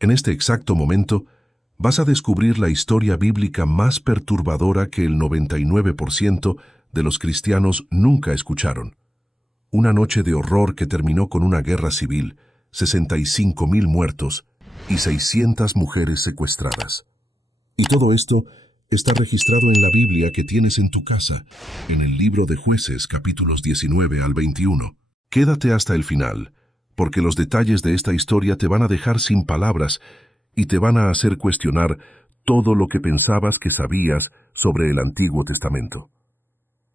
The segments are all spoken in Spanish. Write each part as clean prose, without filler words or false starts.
En este exacto momento, vas a descubrir la historia bíblica más perturbadora que el 99% de los cristianos nunca escucharon. Una noche de horror que terminó con una guerra civil, 65.000 muertos y 600 mujeres secuestradas. Y todo esto está registrado en la Biblia que tienes en tu casa, en el libro de Jueces, capítulos 19 al 21. Quédate hasta el final, porque los detalles de esta historia te van a dejar sin palabras y te van a hacer cuestionar todo lo que pensabas que sabías sobre el Antiguo Testamento.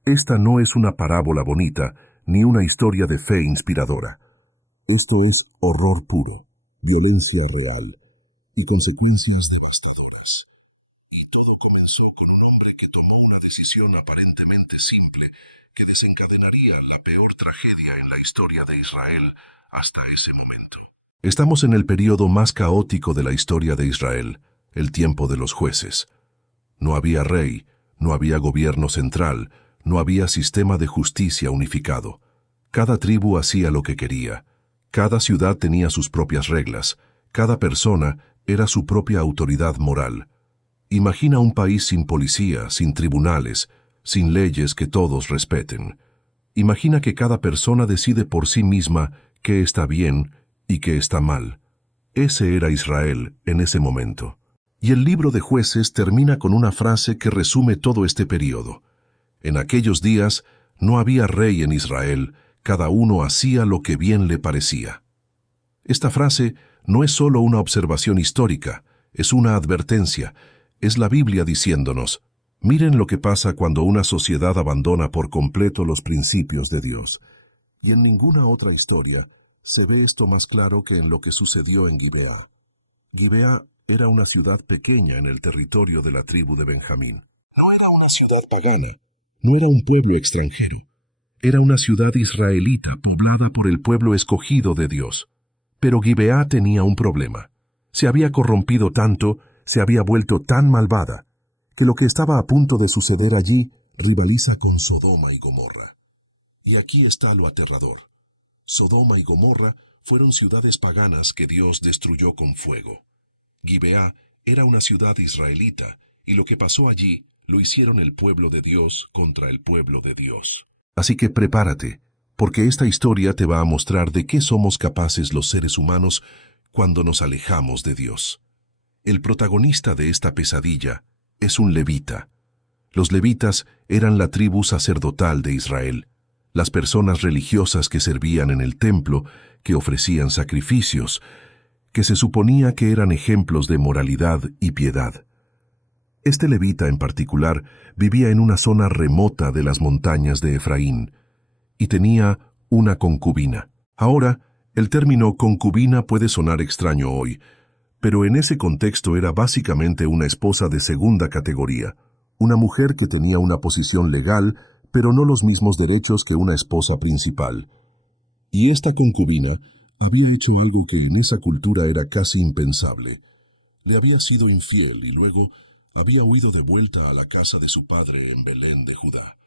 Esta no es una parábola bonita, ni una historia de fe inspiradora. Esto es horror puro, violencia real y consecuencias devastadoras. Y todo comenzó con un hombre que tomó una decisión aparentemente simple que desencadenaría la peor tragedia en la historia de Israel hasta ese momento. Estamos en el período más caótico de la historia de Israel, el tiempo de los jueces. No había rey, no había gobierno central, no había sistema de justicia unificado. Cada tribu hacía lo que quería. Cada ciudad tenía sus propias reglas. Cada persona era su propia autoridad moral. Imagina un país sin policía, sin tribunales, sin leyes que todos respeten. Imagina que cada persona decide por sí misma qué está bien y qué está mal. Ese era Israel en ese momento. Y el libro de Jueces termina con una frase que resume todo este periodo. En aquellos días no había rey en Israel, cada uno hacía lo que bien le parecía. Esta frase no es solo una observación histórica, es una advertencia. Es la Biblia diciéndonos, miren lo que pasa cuando una sociedad abandona por completo los principios de Dios. Y en ninguna otra historia se ve esto más claro que en lo que sucedió en Gibeá. Gibeá era una ciudad pequeña en el territorio de la tribu de Benjamín. No era una ciudad pagana, no era un pueblo extranjero. Era una ciudad israelita poblada por el pueblo escogido de Dios. Pero Gibeá tenía un problema. Se había corrompido tanto, se había vuelto tan malvada, que lo que estaba a punto de suceder allí rivaliza con Sodoma y Gomorra. Y aquí está lo aterrador. Sodoma y Gomorra fueron ciudades paganas que Dios destruyó con fuego. Gibeá era una ciudad israelita, y lo que pasó allí lo hicieron el pueblo de Dios contra el pueblo de Dios. Así que prepárate, porque esta historia te va a mostrar de qué somos capaces los seres humanos cuando nos alejamos de Dios. El protagonista de esta pesadilla es un levita. Los levitas eran la tribu sacerdotal de Israel, las personas religiosas que servían en el templo, que ofrecían sacrificios, que se suponía que eran ejemplos de moralidad y piedad. Este levita en particular vivía en una zona remota de las montañas de Efraín y tenía una concubina. Ahora, el término concubina puede sonar extraño hoy, pero en ese contexto era básicamente una esposa de segunda categoría, una mujer que tenía una posición legal, pero no los mismos derechos que una esposa principal. Y esta concubina había hecho algo que en esa cultura era casi impensable. Le había sido infiel y luego había huido de vuelta a la casa de su padre en Belén de Judá.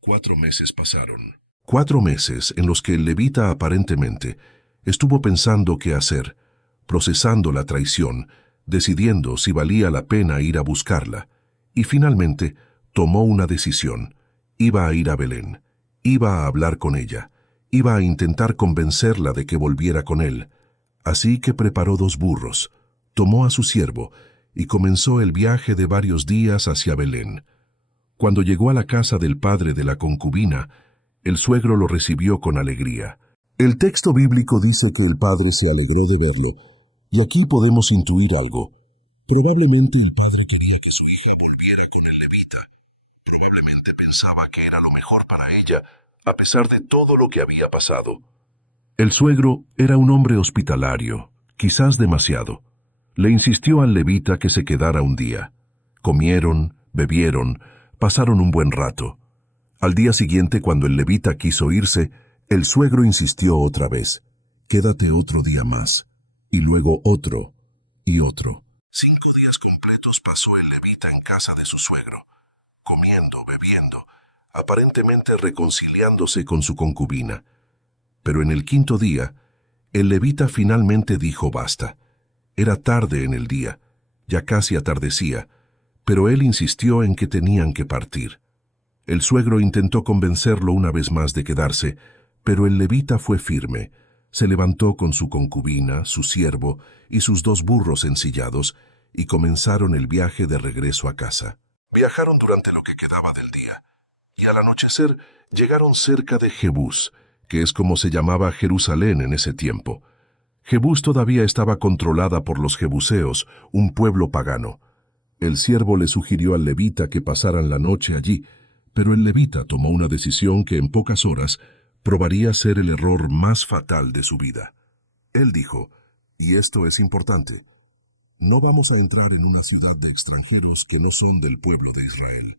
4 meses pasaron. 4 meses en los que el levita aparentemente estuvo pensando qué hacer, procesando la traición, decidiendo si valía la pena ir a buscarla, y finalmente tomó una decisión. Iba a ir a Belén, iba a hablar con ella, iba a intentar convencerla de que volviera con él. Así que preparó 2 burros, tomó a su siervo y comenzó el viaje de varios días hacia Belén. Cuando llegó a la casa del padre de la concubina, el suegro lo recibió con alegría. El texto bíblico dice que el padre se alegró de verlo, y aquí podemos intuir algo. Probablemente el padre quería que su hija volviera con el levita. Probablemente pensaba que era lo mejor para ella, a pesar de todo lo que había pasado. El suegro era un hombre hospitalario, quizás demasiado. Le insistió al levita que se quedara un día. Comieron, bebieron, pasaron un buen rato. Al día siguiente, cuando el levita quiso irse, el suegro insistió otra vez. Quédate otro día más. Y luego otro, y otro. 5 días completos pasó el levita en casa de su suegro, comiendo, bebiendo, aparentemente reconciliándose con su concubina. Pero en el 5.º día, el levita finalmente dijo basta. Era tarde en el día, ya casi atardecía, pero él insistió en que tenían que partir. El suegro intentó convencerlo una vez más de quedarse, pero el levita fue firme. Se levantó con su concubina, su siervo y sus 2 burros ensillados, y comenzaron el viaje de regreso a casa. Viajaron durante lo que quedaba del día, y al anochecer llegaron cerca de Jebús, que es como se llamaba Jerusalén en ese tiempo. Jebús todavía estaba controlada por los jebuseos, un pueblo pagano. El siervo le sugirió al levita que pasaran la noche allí, pero el levita tomó una decisión que en pocas horas probaría ser el error más fatal de su vida. Él dijo, y esto es importante, no vamos a entrar en una ciudad de extranjeros que no son del pueblo de Israel.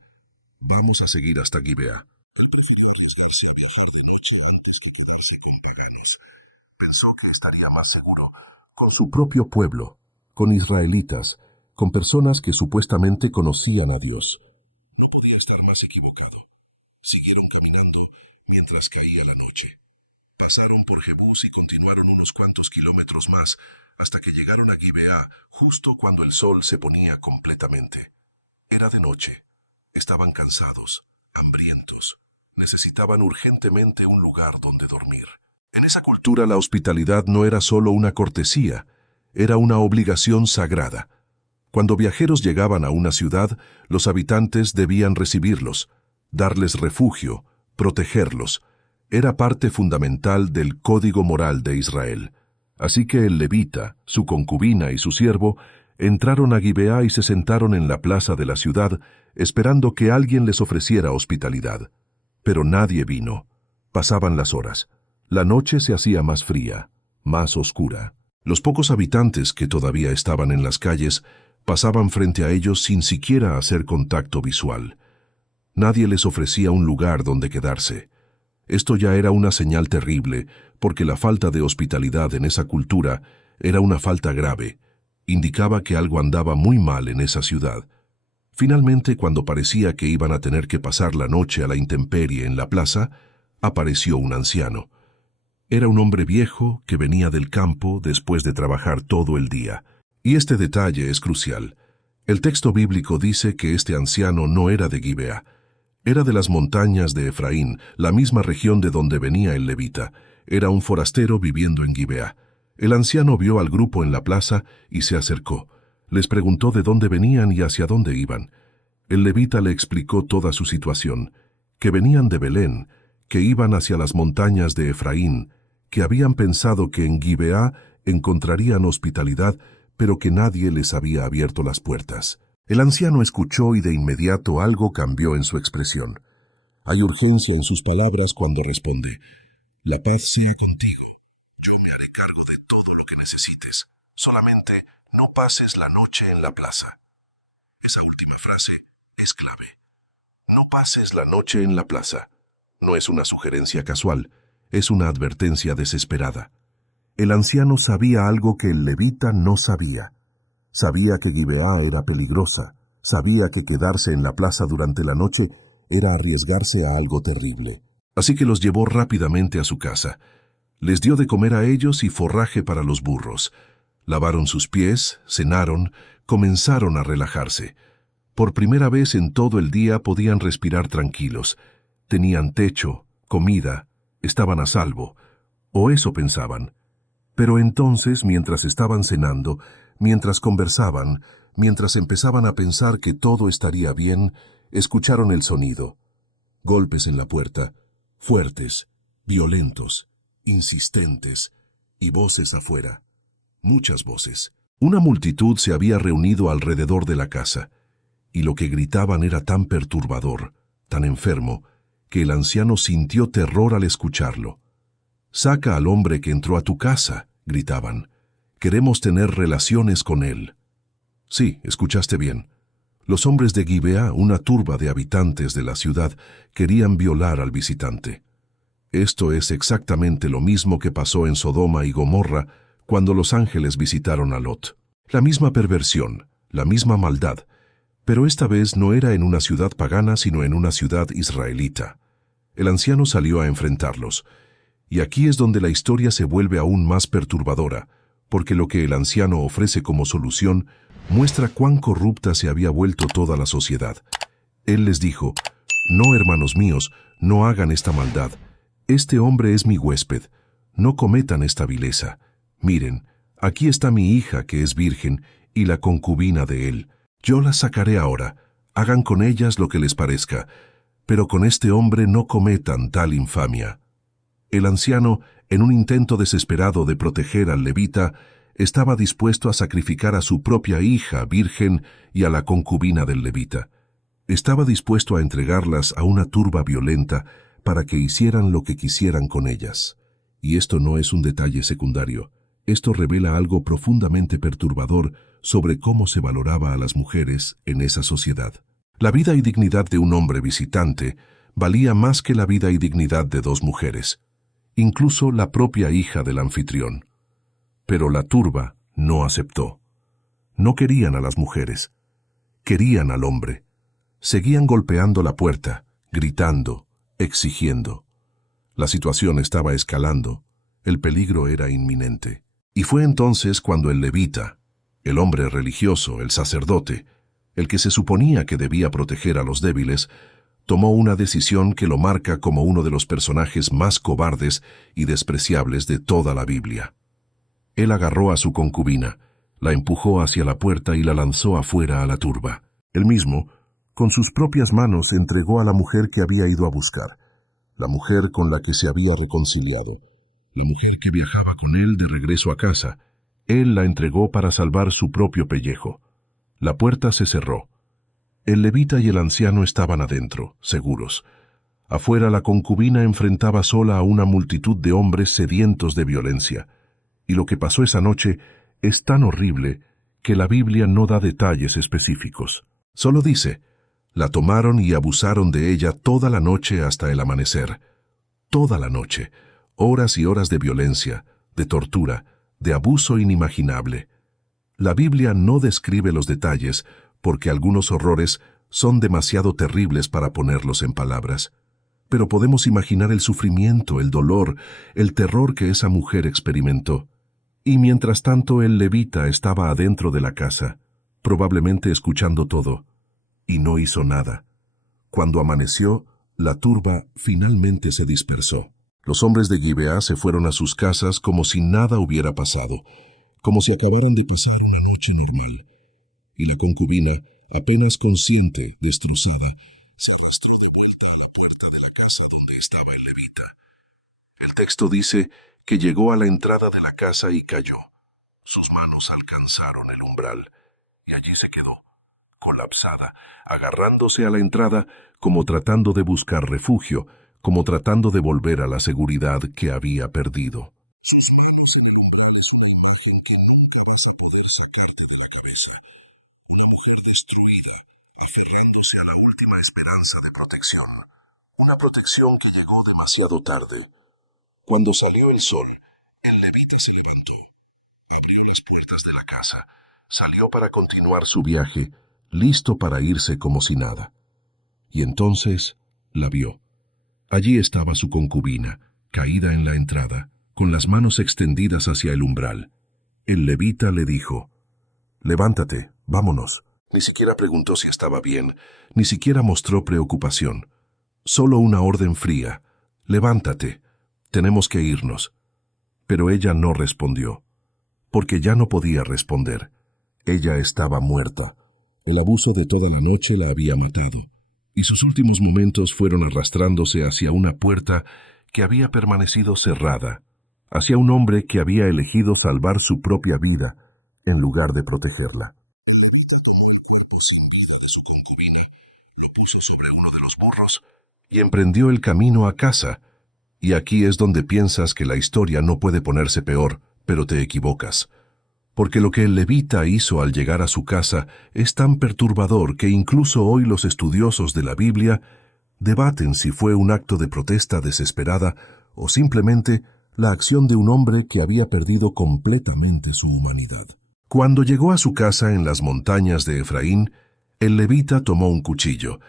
Vamos a seguir hasta Gibea. Él prefirió arriesgarse a viajar de noche antes que quedarse con paganos. Pensó que estaría más seguro con su propio pueblo, con israelitas, con personas que supuestamente conocían a Dios. No podía estar más equivocado. Siguieron caminando mientras caía la noche. Pasaron por Jebús y continuaron unos cuantos kilómetros más hasta que llegaron a Gibea justo cuando el sol se ponía completamente. Era de noche. Estaban cansados, hambrientos. Necesitaban urgentemente un lugar donde dormir. En esa cultura la hospitalidad no era solo una cortesía, era una obligación sagrada. Cuando viajeros llegaban a una ciudad, los habitantes debían recibirlos, darles refugio, protegerlos. Era parte fundamental del código moral de Israel. Así que el levita, su concubina y su siervo entraron a Gibea y se sentaron en la plaza de la ciudad, esperando que alguien les ofreciera hospitalidad. Pero nadie vino. Pasaban las horas. La noche se hacía más fría, más oscura. Los pocos habitantes que todavía estaban en las calles pasaban frente a ellos sin siquiera hacer contacto visual. Nadie les ofrecía un lugar donde quedarse. Esto ya era una señal terrible, porque la falta de hospitalidad en esa cultura era una falta grave. Indicaba que algo andaba muy mal en esa ciudad. Finalmente, cuando parecía que iban a tener que pasar la noche a la intemperie en la plaza, apareció un anciano. Era un hombre viejo que venía del campo después de trabajar todo el día. Y este detalle es crucial. El texto bíblico dice que este anciano no era de Gibea. Era de las montañas de Efraín, la misma región de donde venía el levita. Era un forastero viviendo en Gibea. El anciano vio al grupo en la plaza y se acercó. Les preguntó de dónde venían y hacia dónde iban. El levita le explicó toda su situación, que venían de Belén, que iban hacia las montañas de Efraín, que habían pensado que en Gibea encontrarían hospitalidad, pero que nadie les había abierto las puertas. El anciano escuchó y de inmediato algo cambió en su expresión. Hay urgencia en sus palabras cuando responde, «La paz sea contigo, yo me haré cargo de todo lo que necesites, solamente no pases la noche en la plaza». Esa última frase es clave. No pases la noche en la plaza. No es una sugerencia casual, es una advertencia desesperada. El anciano sabía algo que el levita no sabía. Sabía que Gibea era peligrosa, sabía que quedarse en la plaza durante la noche era arriesgarse a algo terrible. Así que los llevó rápidamente a su casa. Les dio de comer a ellos y forraje para los burros. Lavaron sus pies, cenaron, comenzaron a relajarse. Por primera vez en todo el día podían respirar tranquilos. Tenían techo, comida, estaban a salvo. O eso pensaban. Pero entonces, mientras estaban cenando, mientras conversaban, mientras empezaban a pensar que todo estaría bien, escucharon el sonido. Golpes en la puerta, fuertes, violentos, insistentes, y voces afuera. Muchas voces. Una multitud se había reunido alrededor de la casa, y lo que gritaban era tan perturbador, tan enfermo, que el anciano sintió terror al escucharlo. «Saca al hombre que entró a tu casa», gritaban. «Queremos tener relaciones con él». Sí, escuchaste bien. Los hombres de Gibea, una turba de habitantes de la ciudad, querían violar al visitante. Esto es exactamente lo mismo que pasó en Sodoma y Gomorra cuando los ángeles visitaron a Lot. La misma perversión, la misma maldad, pero esta vez no era en una ciudad pagana, sino en una ciudad israelita. El anciano salió a enfrentarlos. Y aquí es donde la historia se vuelve aún más perturbadora, porque lo que el anciano ofrece como solución muestra cuán corrupta se había vuelto toda la sociedad. Él les dijo: «No, hermanos míos, no hagan esta maldad. Este hombre es mi huésped. No cometan esta vileza. Miren, aquí está mi hija que es virgen y la concubina de él. Yo las sacaré ahora. Hagan con ellas lo que les parezca, pero con este hombre no cometan tal infamia». El anciano, en un intento desesperado de proteger al levita, estaba dispuesto a sacrificar a su propia hija virgen y a la concubina del levita. Estaba dispuesto a entregarlas a una turba violenta para que hicieran lo que quisieran con ellas. Y esto no es un detalle secundario. Esto revela algo profundamente perturbador sobre cómo se valoraba a las mujeres en esa sociedad. La vida y dignidad de un hombre visitante valía más que la vida y dignidad de dos mujeres, incluso la propia hija del anfitrión. Pero la turba no aceptó. No querían a las mujeres, querían al hombre. Seguían golpeando la puerta, gritando, exigiendo. La situación estaba escalando, el peligro era inminente. Y fue entonces cuando el levita, el hombre religioso, el sacerdote, el que se suponía que debía proteger a los débiles, tomó una decisión que lo marca como uno de los personajes más cobardes y despreciables de toda la Biblia. Él agarró a su concubina, la empujó hacia la puerta y la lanzó afuera a la turba. Él mismo, con sus propias manos, entregó a la mujer que había ido a buscar, la mujer con la que se había reconciliado, la mujer que viajaba con él de regreso a casa. Él la entregó para salvar su propio pellejo. La puerta se cerró. El levita y el anciano estaban adentro, seguros. Afuera la concubina enfrentaba sola a una multitud de hombres sedientos de violencia. Y lo que pasó esa noche es tan horrible que la Biblia no da detalles específicos. Solo dice: la tomaron y abusaron de ella toda la noche hasta el amanecer. Toda la noche. Horas y horas de violencia, de tortura, de abuso inimaginable. La Biblia no describe los detalles porque algunos horrores son demasiado terribles para ponerlos en palabras. Pero podemos imaginar el sufrimiento, el dolor, el terror que esa mujer experimentó. Y mientras tanto el levita estaba adentro de la casa, probablemente escuchando todo, y no hizo nada. Cuando amaneció, la turba finalmente se dispersó. Los hombres de Gibeá se fueron a sus casas como si nada hubiera pasado, como si acabaran de pasar una noche normal. Y la concubina, apenas consciente, destrozada, se arrastró de vuelta a la puerta de la casa donde estaba el levita. El texto dice que llegó a la entrada de la casa y cayó. Sus manos alcanzaron el umbral, y allí se quedó, colapsada, agarrándose a la entrada como tratando de buscar refugio, como tratando de volver a la seguridad que había perdido. Sus manos en el umbral es una imagen que nunca vas a poder sacarte de la cabeza. Una mujer destruida, aferrándose a la última esperanza de protección. Una protección que llegó demasiado tarde. Cuando salió el sol, el levita se levantó, abrió las puertas de la casa, salió para continuar su viaje, listo para irse como si nada. Y entonces la vio. Allí estaba su concubina, caída en la entrada, con las manos extendidas hacia el umbral. El levita le dijo: «Levántate, vámonos». Ni siquiera preguntó si estaba bien, ni siquiera mostró preocupación. Solo una orden fría: «Levántate, tenemos que irnos». Pero ella no respondió, porque ya no podía responder. Ella estaba muerta. El abuso de toda la noche la había matado, y sus últimos momentos fueron arrastrándose hacia una puerta que había permanecido cerrada, hacia un hombre que había elegido salvar su propia vida en lugar de protegerla. El levita tomó el cuerpo sin vida de su concubina, lo puso sobre uno de los burros y emprendió el camino a casa. Y aquí es donde piensas que la historia no puede ponerse peor, pero te equivocas. Porque lo que el levita hizo al llegar a su casa es tan perturbador que incluso hoy los estudiosos de la Biblia debaten si fue un acto de protesta desesperada o simplemente la acción de un hombre que había perdido completamente su humanidad. Cuando llegó a su casa en las montañas de Efraín, el levita tomó un cuchillo,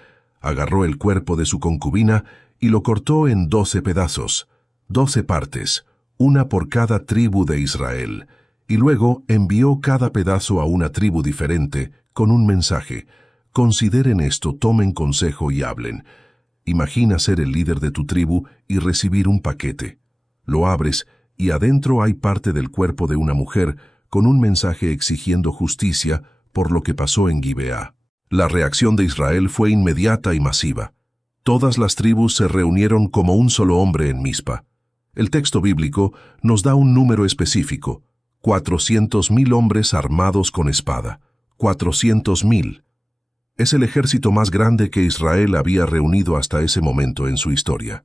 agarró el cuerpo de su concubina y lo cortó en 12 pedazos, 12 partes, una por cada tribu de Israel, Y luego envió cada pedazo a una tribu diferente con un mensaje. Consideren esto, tomen consejo y hablen. Imagina ser el líder de tu tribu y recibir un paquete. Lo abres y adentro hay parte del cuerpo de una mujer con un mensaje exigiendo justicia por lo que pasó en Gibeá. La reacción de Israel fue inmediata y masiva. Todas las tribus se reunieron como un solo hombre en Mizpa. El texto bíblico nos da un número específico: 400,000 hombres armados con espada. 400,000. Es el ejército más grande que Israel había reunido hasta ese momento en su historia.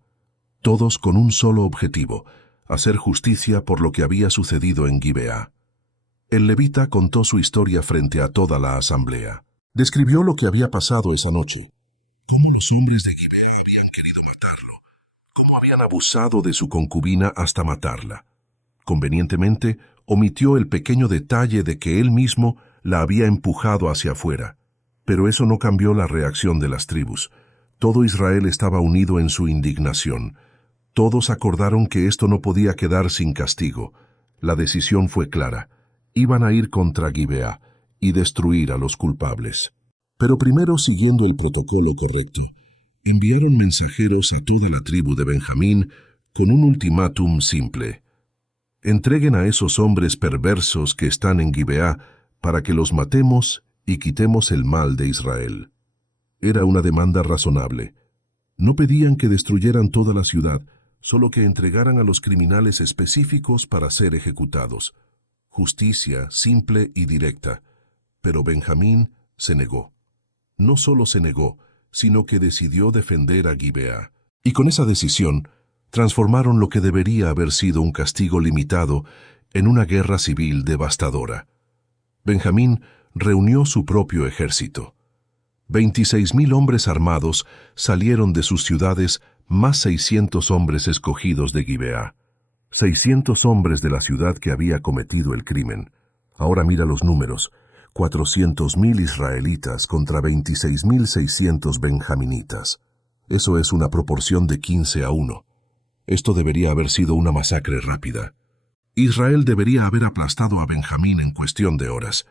Todos con un solo objetivo: hacer justicia por lo que había sucedido en Gibeá. El levita contó su historia frente a toda la asamblea. Describió lo que había pasado esa noche, cómo los hombres de Gibeá habían querido matarlo, cómo habían abusado de su concubina hasta matarla. Convenientemente, omitió el pequeño detalle de que él mismo la había empujado hacia afuera. Pero eso no cambió la reacción de las tribus. Todo Israel estaba unido en su indignación. Todos acordaron que esto no podía quedar sin castigo. La decisión fue clara: iban a ir contra Gibeá y destruir a los culpables. Pero primero, siguiendo el protocolo correcto, enviaron mensajeros a toda la tribu de Benjamín con un ultimátum simple: entreguen a esos hombres perversos que están en Gibeá para que los matemos y quitemos el mal de Israel. Era una demanda razonable. No pedían que destruyeran toda la ciudad, solo que entregaran a los criminales específicos para ser ejecutados. Justicia simple y directa. Pero Benjamín se negó. No solo se negó, sino que decidió defender a Gibeá. Y con esa decisión, transformaron lo que debería haber sido un castigo limitado en una guerra civil devastadora. Benjamín reunió su propio ejército. 26,000 hombres armados salieron de sus ciudades, más 600 hombres escogidos de Gibeá. 600 hombres de la ciudad que había cometido el crimen. Ahora mira los números: 400,000 israelitas contra 26,600 benjaminitas. Eso es una proporción de 15-1. Esto debería haber sido una masacre rápida. Israel debería haber aplastado a Benjamín en cuestión de horas.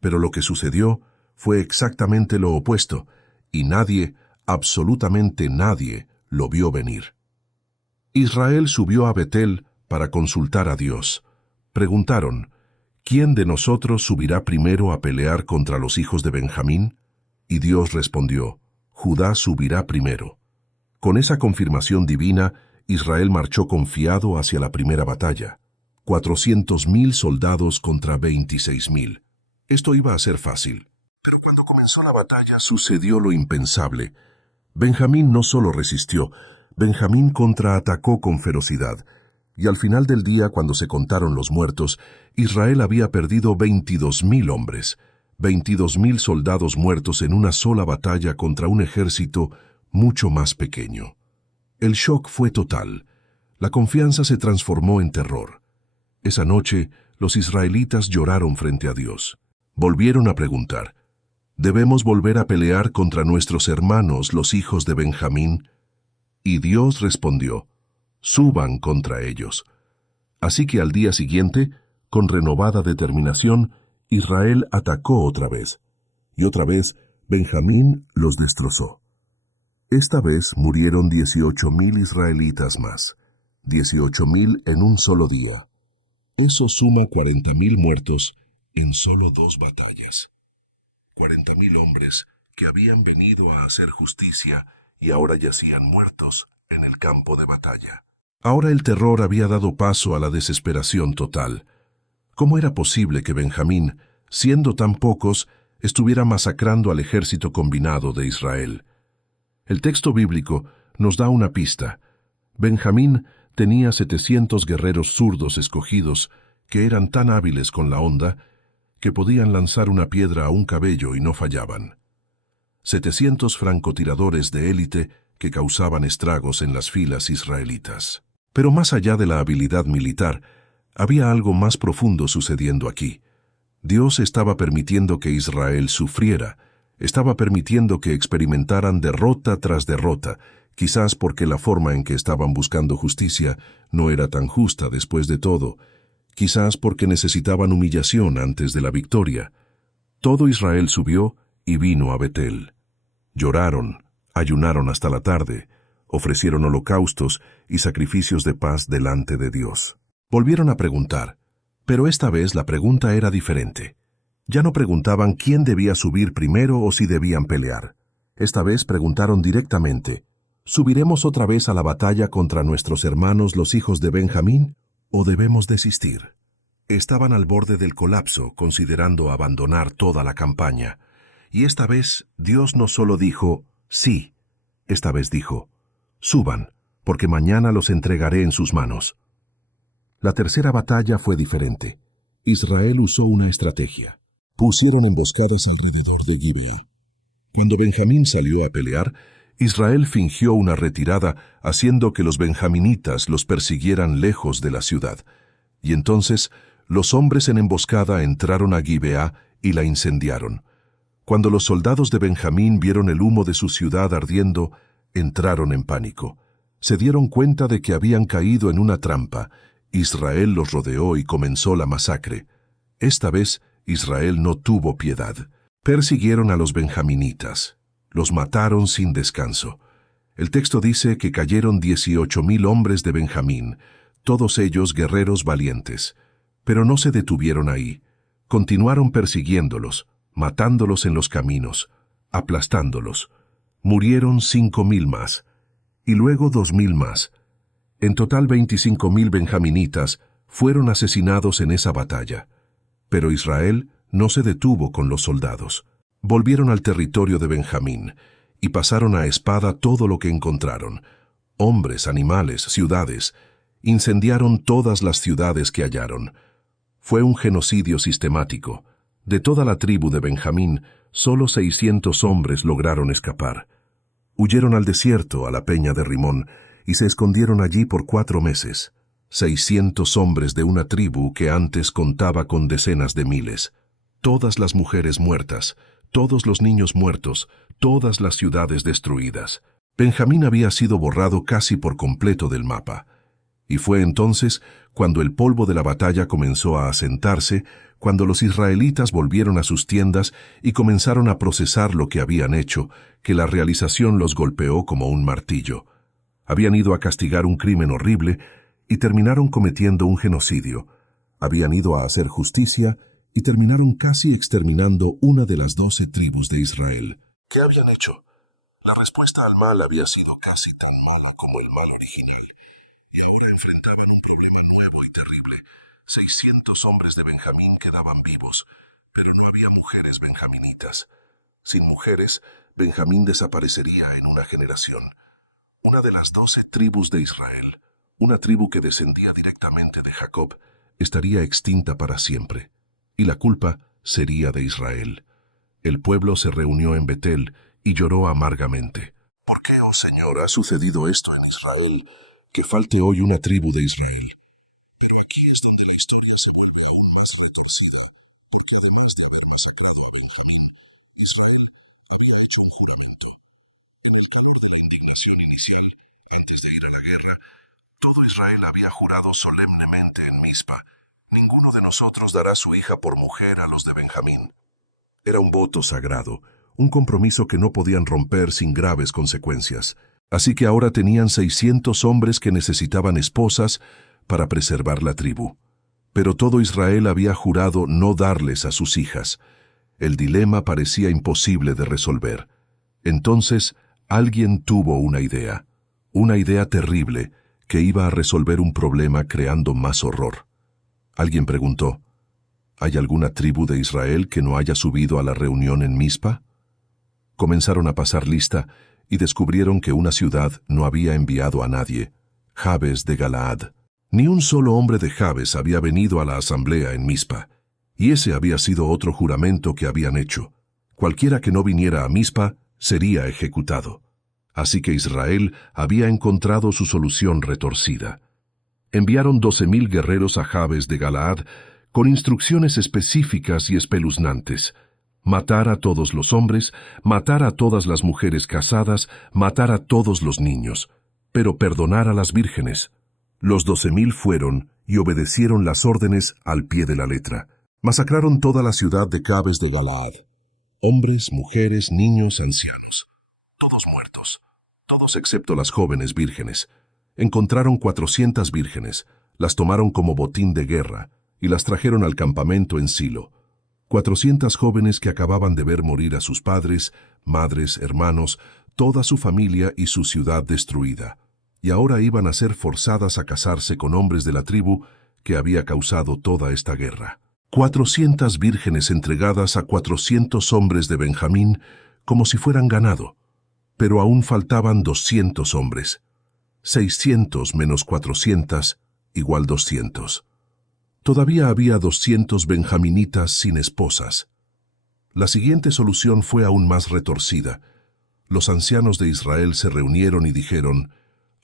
Pero lo que sucedió fue exactamente lo opuesto, y nadie, absolutamente nadie, lo vio venir. Israel subió a Betel para consultar a Dios. Preguntaron: ¿quién de nosotros subirá primero a pelear contra los hijos de Benjamín? Y Dios respondió: Judá subirá primero. Con esa confirmación divina, Israel marchó confiado hacia la primera batalla. 400,000 soldados contra 26,000. Esto iba a ser fácil, pero cuando comenzó la batalla sucedió lo impensable. Benjamín no solo resistió, Benjamín contraatacó con ferocidad, y al final del día, cuando se contaron los muertos, Israel había perdido 22,000 hombres, 22,000 soldados muertos en una sola batalla contra un ejército mucho más pequeño. El shock fue total. La confianza se transformó en terror. Esa noche, los israelitas lloraron frente a Dios. Volvieron a preguntar: ¿debemos volver a pelear contra nuestros hermanos, los hijos de Benjamín? Y Dios respondió: suban contra ellos. Así que al día siguiente, con renovada determinación, Israel atacó otra vez. Y otra vez, Benjamín los destrozó. Esta vez murieron 18,000 israelitas más. 18,000 en un solo día. Eso suma 40,000 muertos en solo 2 batallas. 40,000 hombres que habían venido a hacer justicia y ahora yacían muertos en el campo de batalla. Ahora el terror había dado paso a la desesperación total. ¿Cómo era posible que Benjamín, siendo tan pocos, estuviera masacrando al ejército combinado de Israel? El texto bíblico nos da una pista. Benjamín tenía 700 guerreros zurdos escogidos que eran tan hábiles con la honda que podían lanzar una piedra a un cabello y no fallaban. 700 francotiradores de élite que causaban estragos en las filas israelitas. Pero más allá de la habilidad militar, había algo más profundo sucediendo aquí. Dios estaba permitiendo que Israel sufriera, estaba permitiendo que experimentaran derrota tras derrota, quizás porque la forma en que estaban buscando justicia no era tan justa después de todo, quizás porque necesitaban humillación antes de la victoria. Todo Israel subió y vino a Betel. Lloraron, ayunaron hasta la tarde, ofrecieron holocaustos y sacrificios de paz delante de Dios. Volvieron a preguntar, pero esta vez la pregunta era diferente. Ya no preguntaban quién debía subir primero o si debían pelear. Esta vez preguntaron directamente, ¿subiremos otra vez a la batalla contra nuestros hermanos los hijos de Benjamín o debemos desistir? Estaban al borde del colapso, considerando abandonar toda la campaña. Y esta vez Dios no solo dijo, sí, esta vez dijo, suban, porque mañana los entregaré en sus manos. La tercera batalla fue diferente. Israel usó una estrategia. Pusieron emboscadas alrededor de Gibea. Cuando Benjamín salió a pelear, Israel fingió una retirada, haciendo que los benjaminitas los persiguieran lejos de la ciudad. Y entonces, los hombres en emboscada entraron a Gibea y la incendiaron. Cuando los soldados de Benjamín vieron el humo de su ciudad ardiendo, entraron en pánico. Se dieron cuenta de que habían caído en una trampa. Israel los rodeó y comenzó la masacre. Esta vez, Israel no tuvo piedad. Persiguieron a los benjaminitas. Los mataron sin descanso. El texto dice que cayeron 18,000 hombres de Benjamín, todos ellos guerreros valientes. Pero no se detuvieron ahí. Continuaron persiguiéndolos, matándolos en los caminos, aplastándolos. Murieron 5,000 más, y luego 2,000 más. En total 25,000 benjaminitas fueron asesinados en esa batalla. Pero Israel no se detuvo con los soldados. Volvieron al territorio de Benjamín y pasaron a espada todo lo que encontraron. Hombres, animales, ciudades. Incendiaron todas las ciudades que hallaron. Fue un genocidio sistemático. De toda la tribu de Benjamín, solo 600 hombres lograron escapar. Huyeron al desierto, a la peña de Rimón, y se escondieron allí por 4 meses. 600 hombres de una tribu que antes contaba con decenas de miles. Todas las mujeres muertas, todos los niños muertos, todas las ciudades destruidas. Benjamín había sido borrado casi por completo del mapa. Y fue entonces cuando el polvo de la batalla comenzó a asentarse, cuando los israelitas volvieron a sus tiendas y comenzaron a procesar lo que habían hecho, que la realización los golpeó como un martillo. Habían ido a castigar un crimen horrible y terminaron cometiendo un genocidio. Habían ido a hacer justicia y terminaron casi exterminando una de las 12 tribus de Israel. ¿Qué habían hecho? La respuesta al mal había sido casi tan mala como el mal original, y ahora enfrentaban un problema nuevo y terrible. 600 hombres de Benjamín quedaban vivos, pero no había mujeres benjaminitas. Sin mujeres, Benjamín desaparecería en una generación. Una de las 12 tribus de Israel, una tribu que descendía directamente de Jacob, estaría extinta para siempre, y la culpa sería de Israel. El pueblo se reunió en Betel y lloró amargamente. ¿Por qué, oh Señor, ha sucedido esto en Israel, que falte hoy una tribu de Israel? Pero aquí es donde la historia se vuelve aún más retorcida, porque además de haber masacrado a Benjamín, Israel había hecho un juramento. En el calor de la indignación inicial, antes de ir a la guerra, todo Israel había jurado solemnemente en Mizpa: ninguno de nosotros dará su hija por mujer a los de Benjamín. Era un voto sagrado, un compromiso que no podían romper sin graves consecuencias. Así que ahora tenían 600 hombres que necesitaban esposas para preservar la tribu. Pero todo Israel había jurado no darles a sus hijas. El dilema parecía imposible de resolver. Entonces, alguien tuvo una idea terrible, que iba a resolver un problema creando más horror. Alguien preguntó, ¿hay alguna tribu de Israel que no haya subido a la reunión en Mizpa? Comenzaron a pasar lista y descubrieron que una ciudad no había enviado a nadie: Jabes de Galaad. Ni un solo hombre de Jabes había venido a la asamblea en Mizpa, y ese había sido otro juramento que habían hecho: cualquiera que no viniera a Mizpa sería ejecutado. Así que Israel había encontrado su solución retorcida. Enviaron 12,000 guerreros a Jabes de Galaad con instrucciones específicas y espeluznantes: matar a todos los hombres, matar a todas las mujeres casadas, matar a todos los niños, pero perdonar a las vírgenes. Los 12.000 fueron y obedecieron las órdenes al pie de la letra. Masacraron toda la ciudad de Cabes de Galaad. Hombres, mujeres, niños, ancianos. Todos muertos. Todos excepto las jóvenes vírgenes. Encontraron 400 vírgenes, las tomaron como botín de guerra y las trajeron al campamento en Silo. 400 jóvenes que acababan de ver morir a sus padres, madres, hermanos, toda su familia y su ciudad destruida. Y ahora iban a ser forzadas a casarse con hombres de la tribu que había causado toda esta guerra. 400 vírgenes entregadas a 400 hombres de Benjamín como si fueran ganado. Pero aún faltaban 200 hombres. 600 menos 400 igual 200. Todavía había 200 benjaminitas sin esposas. La siguiente solución fue aún más retorcida. Los ancianos de Israel se reunieron y dijeron: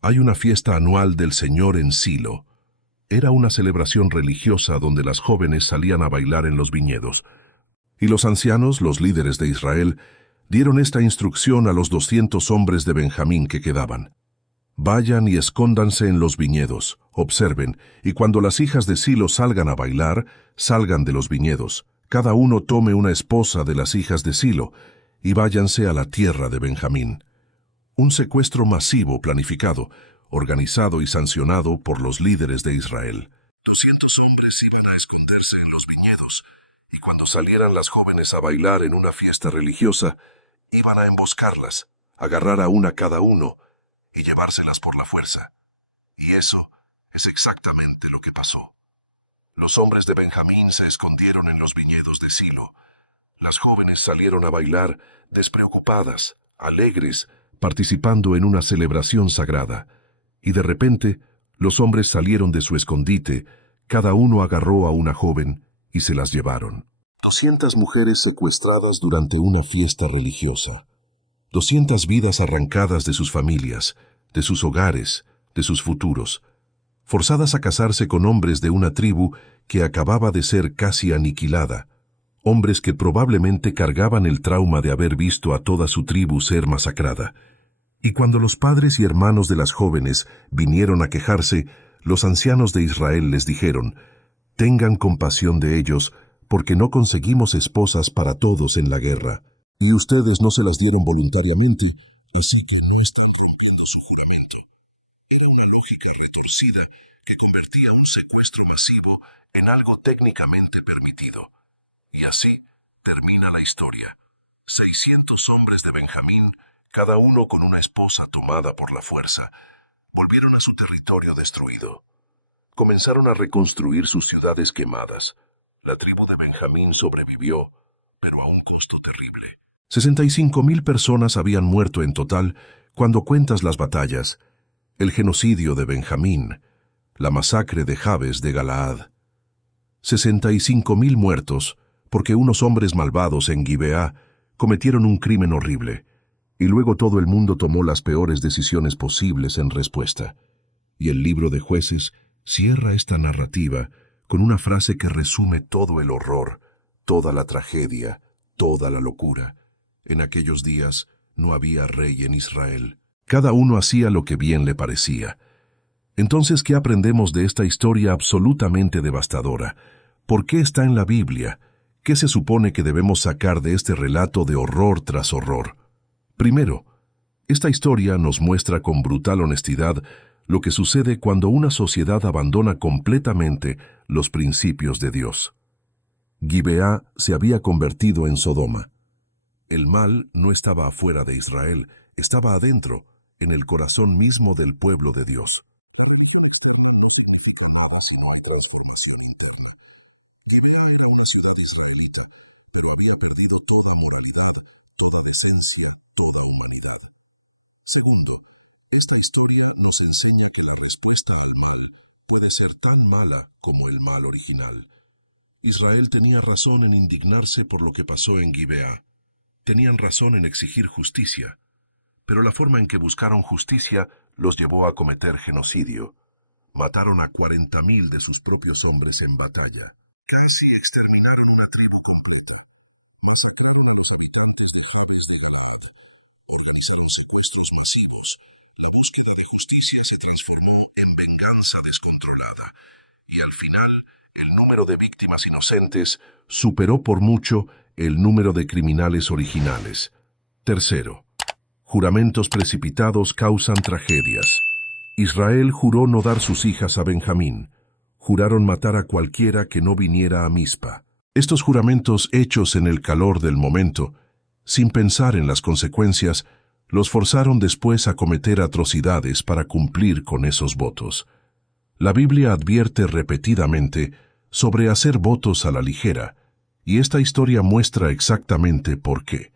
«Hay una fiesta anual del Señor en Silo». Era una celebración religiosa donde las jóvenes salían a bailar en los viñedos. Y los ancianos, los líderes de Israel, dieron esta instrucción a los 200 hombres de Benjamín que quedaban: «Vayan y escóndanse en los viñedos, observen, y cuando las hijas de Silo salgan a bailar, salgan de los viñedos. Cada uno tome una esposa de las hijas de Silo, y váyanse a la tierra de Benjamín». Un secuestro masivo planificado, organizado y sancionado por los líderes de Israel. 200 hombres iban a esconderse en los viñedos, y cuando salieran las jóvenes a bailar en una fiesta religiosa, iban a emboscarlas, agarrar a una cada uno, y llevárselas por la fuerza. Y eso es exactamente lo que pasó. Los hombres de Benjamín se escondieron en los viñedos de Silo. Las jóvenes salieron a bailar, despreocupadas, alegres, participando en una celebración sagrada. Y de repente, los hombres salieron de su escondite, cada uno agarró a una joven y se las llevaron. 200 mujeres secuestradas durante una fiesta religiosa. 200 vidas arrancadas de sus familias, de sus hogares, de sus futuros, forzadas a casarse con hombres de una tribu que acababa de ser casi aniquilada, hombres que probablemente cargaban el trauma de haber visto a toda su tribu ser masacrada. Y cuando los padres y hermanos de las jóvenes vinieron a quejarse, los ancianos de Israel les dijeron: «Tengan compasión de ellos, porque no conseguimos esposas para todos en la guerra. Y ustedes no se las dieron voluntariamente, así que no están rompiendo su juramento». Era una lógica retorcida que convertía un secuestro masivo en algo técnicamente permitido. Y así termina la historia. 600 hombres de Benjamín, cada uno con una esposa tomada por la fuerza, volvieron a su territorio destruido. Comenzaron a reconstruir sus ciudades quemadas. La tribu de Benjamín sobrevivió, pero a un costo terrible. 65.000 personas habían muerto en total cuando cuentas las batallas, el genocidio de Benjamín, la masacre de Jabes de Galaad. 65.000 muertos porque unos hombres malvados en Gibeá cometieron un crimen horrible, y luego todo el mundo tomó las peores decisiones posibles en respuesta. Y el libro de Jueces cierra esta narrativa con una frase que resume todo el horror, toda la tragedia, toda la locura. En aquellos días no había rey en Israel. Cada uno hacía lo que bien le parecía. Entonces, ¿qué aprendemos de esta historia absolutamente devastadora? ¿Por qué está en la Biblia? ¿Qué se supone que debemos sacar de este relato de horror tras horror? Primero, esta historia nos muestra con brutal honestidad lo que sucede cuando una sociedad abandona completamente los principios de Dios. Gibeá se había convertido en Sodoma. El mal no estaba afuera de Israel, estaba adentro, en el corazón mismo del pueblo de Dios. La religión externa no significa nada si no hay transformación interna. Gibeá era una ciudad israelita, pero había perdido toda moralidad, toda decencia, toda humanidad. Segundo, esta historia nos enseña que la respuesta al mal puede ser tan mala como el mal original. Israel tenía razón en indignarse por lo que pasó en Gibeá. Tenían razón en exigir justicia, pero la forma en que buscaron justicia los llevó a cometer genocidio. Mataron a 40.000 de sus propios hombres en batalla. Casi exterminaron una tribu completa. Masacraron a los habitantes de Jabes de Galaad. Organizaron secuestros masivos. la búsqueda de justicia se transformó en venganza descontrolada, y al final el número de víctimas inocentes superó por mucho el número de criminales originales. Tercero, juramentos precipitados causan tragedias. Israel juró no dar sus hijas a Benjamín. Juraron matar a cualquiera que no viniera a Mizpa. Estos juramentos hechos en el calor del momento, sin pensar en las consecuencias, los forzaron después a cometer atrocidades para cumplir con esos votos. La Biblia advierte repetidamente sobre hacer votos a la ligera, y esta historia muestra exactamente por qué.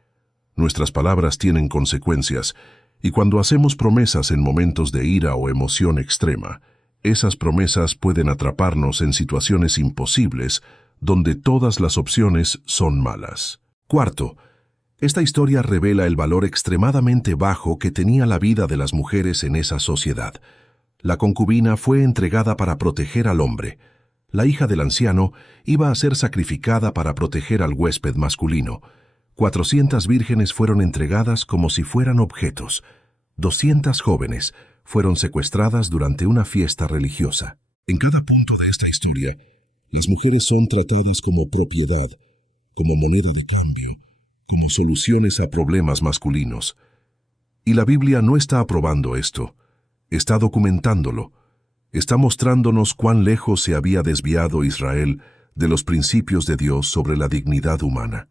Nuestras palabras tienen consecuencias, y cuando hacemos promesas en momentos de ira o emoción extrema, esas promesas pueden atraparnos en situaciones imposibles, donde todas las opciones son malas. Cuarto, esta historia revela el valor extremadamente bajo que tenía la vida de las mujeres en esa sociedad. La concubina fue entregada para proteger al hombre. La hija del anciano iba a ser sacrificada para proteger al huésped masculino. 400 vírgenes fueron entregadas como si fueran objetos. 200 jóvenes fueron secuestradas durante una fiesta religiosa. En cada punto de esta historia, las mujeres son tratadas como propiedad, como moneda de cambio, como soluciones a problemas masculinos. Y la Biblia no está aprobando esto, está documentándolo, está mostrándonos cuán lejos se había desviado Israel de los principios de Dios sobre la dignidad humana.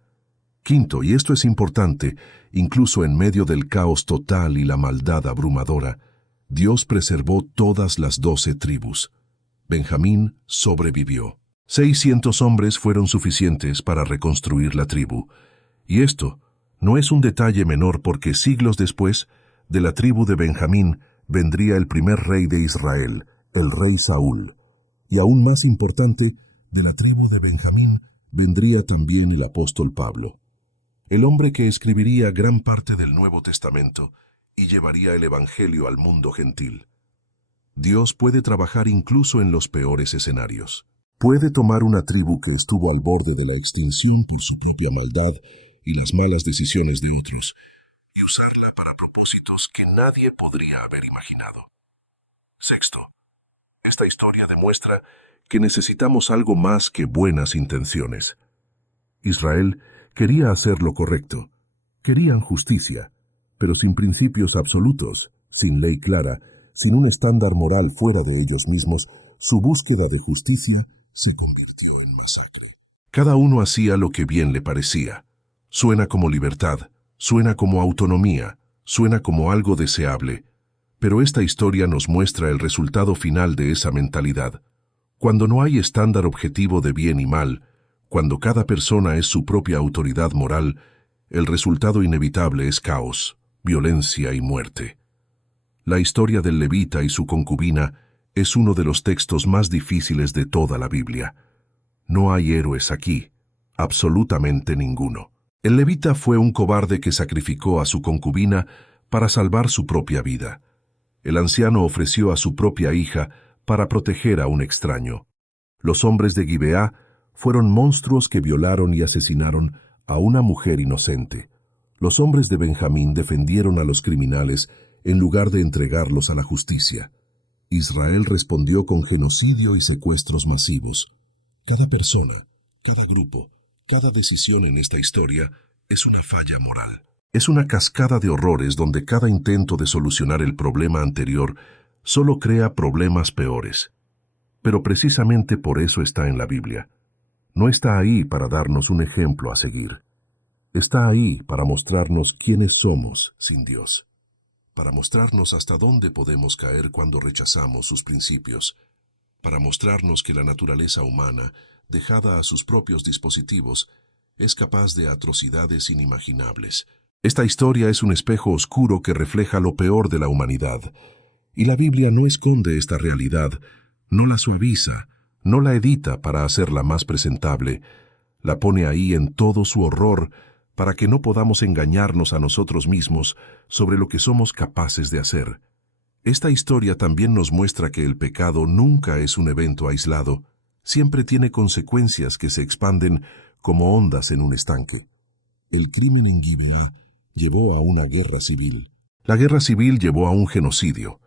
Quinto, y esto es importante, incluso en medio del caos total y la maldad abrumadora, Dios preservó todas las 12 tribus. Benjamín sobrevivió. 600 hombres fueron suficientes para reconstruir la tribu. Y esto no es un detalle menor porque siglos después, de la tribu de Benjamín vendría el primer rey de Israel, el rey Saúl. Y aún más importante, de la tribu de Benjamín vendría también el apóstol Pablo, el hombre que escribiría gran parte del Nuevo Testamento y llevaría el Evangelio al mundo gentil. Dios puede trabajar incluso en los peores escenarios. Puede tomar una tribu que estuvo al borde de la extinción por su propia maldad y las malas decisiones de otros, y usarla para propósitos que nadie podría haber imaginado. Sexto, esta historia demuestra que necesitamos algo más que buenas intenciones. Israel quería hacer lo correcto, querían justicia, pero sin principios absolutos, sin ley clara, sin un estándar moral fuera de ellos mismos, su búsqueda de justicia se convirtió en masacre. Cada uno hacía lo que bien le parecía. Suena como libertad, suena como autonomía, suena como algo deseable, pero esta historia nos muestra el resultado final de esa mentalidad. Cuando no hay estándar objetivo de bien y mal, cuando cada persona es su propia autoridad moral, el resultado inevitable es caos, violencia y muerte. La historia del levita y su concubina es uno de los textos más difíciles de toda la Biblia. No hay héroes aquí, absolutamente ninguno. El levita fue un cobarde que sacrificó a su concubina para salvar su propia vida. El anciano ofreció a su propia hija para proteger a un extraño. Los hombres de Gibeá fueron monstruos que violaron y asesinaron a una mujer inocente. Los hombres de Benjamín defendieron a los criminales en lugar de entregarlos a la justicia. Israel respondió con genocidio y secuestros masivos. Cada persona, cada grupo, cada decisión en esta historia es una falla moral. Es una cascada de horrores donde cada intento de solucionar el problema anterior solo crea problemas peores. Pero precisamente por eso está en la Biblia. No está ahí para darnos un ejemplo a seguir. Está ahí para mostrarnos quiénes somos sin Dios, para mostrarnos hasta dónde podemos caer cuando rechazamos sus principios, para mostrarnos que la naturaleza humana, dejada a sus propios dispositivos, es capaz de atrocidades inimaginables. Esta historia es un espejo oscuro que refleja lo peor de la humanidad, y la Biblia no esconde esta realidad, no la suaviza, no la edita para hacerla más presentable, la pone ahí en todo su horror para que no podamos engañarnos a nosotros mismos sobre lo que somos capaces de hacer. Esta historia también nos muestra que el pecado nunca es un evento aislado, siempre tiene consecuencias que se expanden como ondas en un estanque. El crimen en Gibeá llevó a una guerra civil. La guerra civil llevó a un genocidio.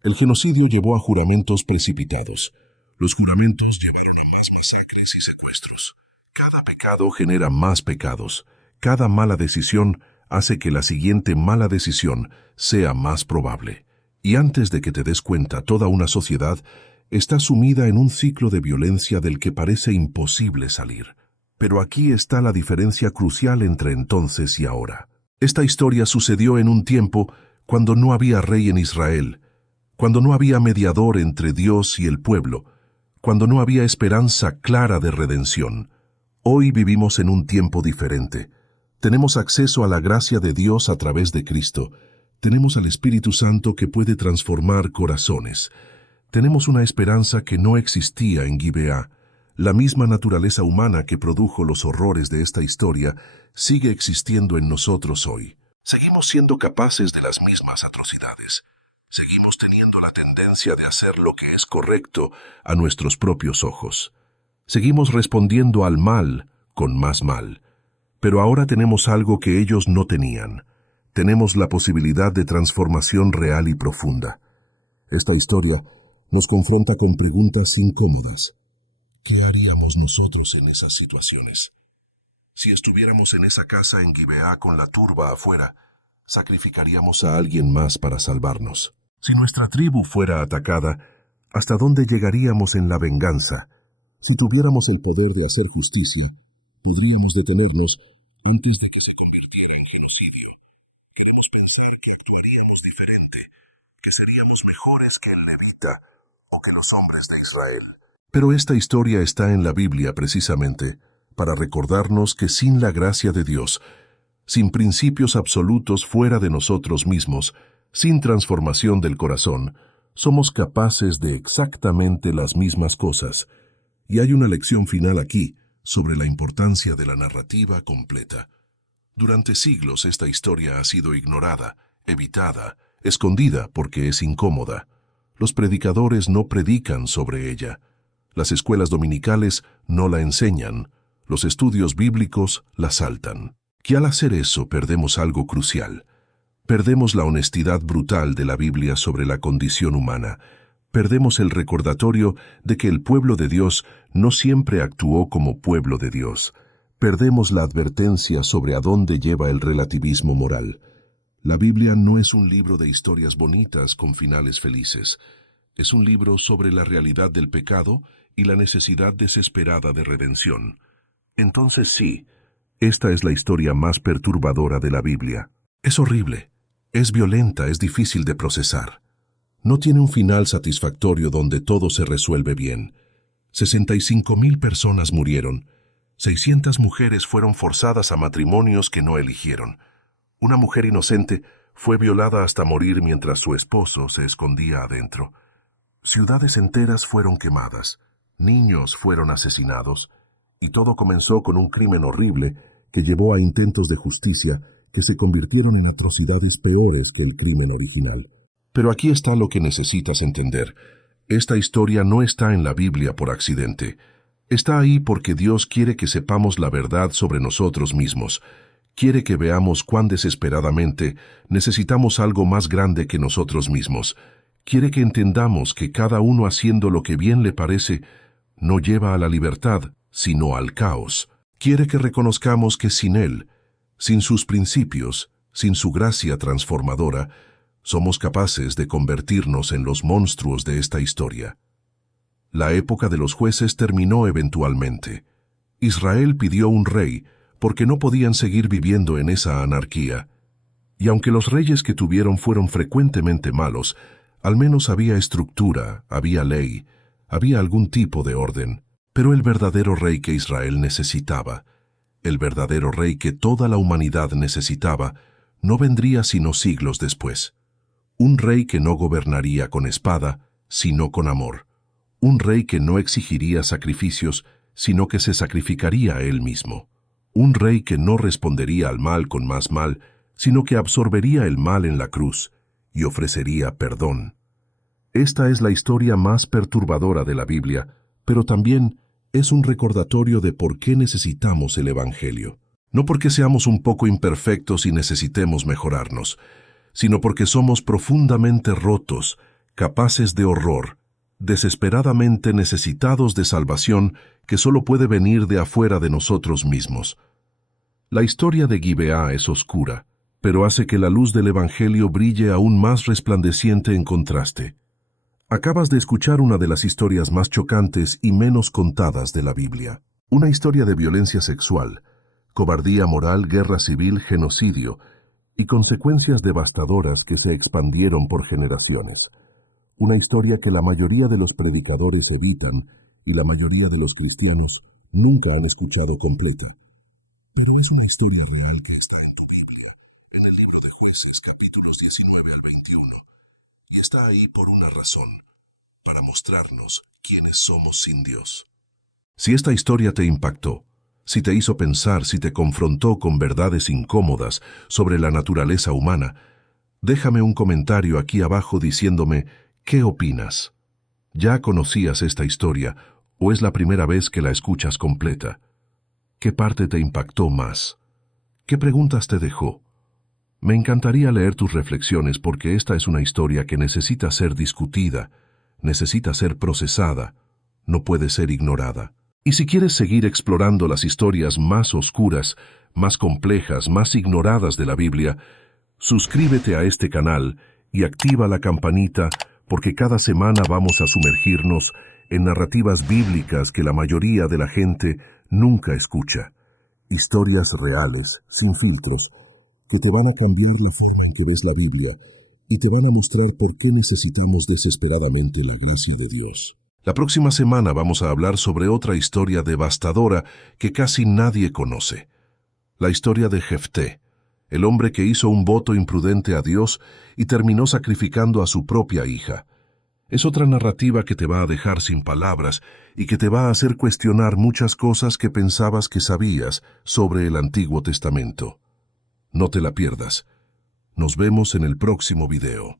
El genocidio llevó a juramentos precipitados. Los juramentos llevaron a más masacres y secuestros. Cada pecado genera más pecados. Cada mala decisión hace que la siguiente mala decisión sea más probable. Y antes de que te des cuenta, toda una sociedad está sumida en un ciclo de violencia del que parece imposible salir. Pero aquí está la diferencia crucial entre entonces y ahora. Esta historia sucedió en un tiempo cuando no había rey en Israel, cuando no había mediador entre Dios y el pueblo, cuando no había esperanza clara de redención. Hoy vivimos en un tiempo diferente. Tenemos acceso a la gracia de Dios a través de Cristo. Tenemos al Espíritu Santo que puede transformar corazones. Tenemos una esperanza que no existía en Gibeá. La misma naturaleza humana que produjo los horrores de esta historia sigue existiendo en nosotros hoy. Seguimos siendo capaces de las mismas atrocidades. Seguimos teniendo la tendencia de hacer lo que es correcto a nuestros propios ojos. Seguimos respondiendo al mal con más mal. Pero ahora tenemos algo que ellos no tenían. Tenemos la posibilidad de transformación real y profunda. Esta historia nos confronta con preguntas incómodas. ¿Qué haríamos nosotros en esas situaciones? Si estuviéramos en esa casa en Gibeá con la turba afuera, sacrificaríamos a alguien más para salvarnos. Si nuestra tribu fuera atacada, ¿hasta dónde llegaríamos en la venganza? Si tuviéramos el poder de hacer justicia, podríamos detenernos antes de que se convirtiera en genocidio. Queremos pensar que actuaríamos diferente, que seríamos mejores que el levita o que los hombres de Israel. Pero esta historia está en la Biblia precisamente para recordarnos que sin la gracia de Dios, sin principios absolutos fuera de nosotros mismos, sin transformación del corazón, somos capaces de exactamente las mismas cosas. Y hay una lección final aquí sobre la importancia de la narrativa completa. Durante siglos esta historia ha sido ignorada, evitada, escondida porque es incómoda. Los predicadores no predican sobre ella. Las escuelas dominicales no la enseñan. Los estudios bíblicos la saltan. Que al hacer eso perdemos algo crucial. Perdemos la honestidad brutal de la Biblia sobre la condición humana. Perdemos el recordatorio de que el pueblo de Dios no siempre actuó como pueblo de Dios. Perdemos la advertencia sobre a dónde lleva el relativismo moral. La Biblia no es un libro de historias bonitas con finales felices. Es un libro sobre la realidad del pecado y la necesidad desesperada de redención. Entonces sí, esta es la historia más perturbadora de la Biblia. Es horrible, es violenta, es difícil de procesar. No tiene un final satisfactorio donde todo se resuelve bien. 65,000 personas murieron. 600 mujeres fueron forzadas a matrimonios que no eligieron. Una mujer inocente fue violada hasta morir mientras su esposo se escondía adentro. Ciudades enteras fueron quemadas. Niños fueron asesinados. Y todo comenzó con un crimen horrible que llevó a intentos de justicia que se convirtieron en atrocidades peores que el crimen original. Pero aquí está lo que necesitas entender. Esta historia no está en la Biblia por accidente. Está ahí porque Dios quiere que sepamos la verdad sobre nosotros mismos. Quiere que veamos cuán desesperadamente necesitamos algo más grande que nosotros mismos. Quiere que entendamos que cada uno haciendo lo que bien le parece no lleva a la libertad, sino al caos. Quiere que reconozcamos que sin Él, sin sus principios, sin su gracia transformadora, somos capaces de convertirnos en los monstruos de esta historia. La época de los jueces terminó eventualmente. Israel pidió un rey porque no podían seguir viviendo en esa anarquía. Y aunque los reyes que tuvieron fueron frecuentemente malos, al menos había estructura, había ley, había algún tipo de orden. Pero el verdadero rey que Israel necesitaba, el verdadero rey que toda la humanidad necesitaba, no vendría sino siglos después. Un rey que no gobernaría con espada, sino con amor. Un rey que no exigiría sacrificios, sino que se sacrificaría a él mismo. Un rey que no respondería al mal con más mal, sino que absorbería el mal en la cruz y ofrecería perdón. Esta es la historia más perturbadora de la Biblia, pero también es un recordatorio de por qué necesitamos el Evangelio. No porque seamos un poco imperfectos y necesitemos mejorarnos, sino porque somos profundamente rotos, capaces de horror, desesperadamente necesitados de salvación que solo puede venir de afuera de nosotros mismos. La historia de Gibeá es oscura, pero hace que la luz del Evangelio brille aún más resplandeciente en contraste. Acabas de escuchar una de las historias más chocantes y menos contadas de la Biblia. Una historia de violencia sexual, cobardía moral, guerra civil, genocidio y consecuencias devastadoras que se expandieron por generaciones. Una historia que la mayoría de los predicadores evitan y la mayoría de los cristianos nunca han escuchado completa. Pero es una historia real que está en tu Biblia, en el libro de Jueces, capítulos 19 al 21, y está ahí por una razón, para mostrarnos quiénes somos sin Dios. Si esta historia te impactó, si te hizo pensar, si te confrontó con verdades incómodas sobre la naturaleza humana, déjame un comentario aquí abajo diciéndome ¿qué opinas? ¿Ya conocías esta historia o es la primera vez que la escuchas completa? ¿Qué parte te impactó más? ¿Qué preguntas te dejó? Me encantaría leer tus reflexiones porque esta es una historia que necesita ser discutida, necesita ser procesada, no puede ser ignorada. Y si quieres seguir explorando las historias más oscuras, más complejas, más ignoradas de la Biblia, suscríbete a este canal y activa la campanita porque cada semana vamos a sumergirnos en narrativas bíblicas que la mayoría de la gente nunca escucha. Historias reales, sin filtros, que te van a cambiar la forma en que ves la Biblia y te van a mostrar por qué necesitamos desesperadamente la gracia de Dios. La próxima semana vamos a hablar sobre otra historia devastadora que casi nadie conoce. La historia de Jefté, el hombre que hizo un voto imprudente a Dios y terminó sacrificando a su propia hija. Es otra narrativa que te va a dejar sin palabras y que te va a hacer cuestionar muchas cosas que pensabas que sabías sobre el Antiguo Testamento. No te la pierdas. Nos vemos en el próximo video.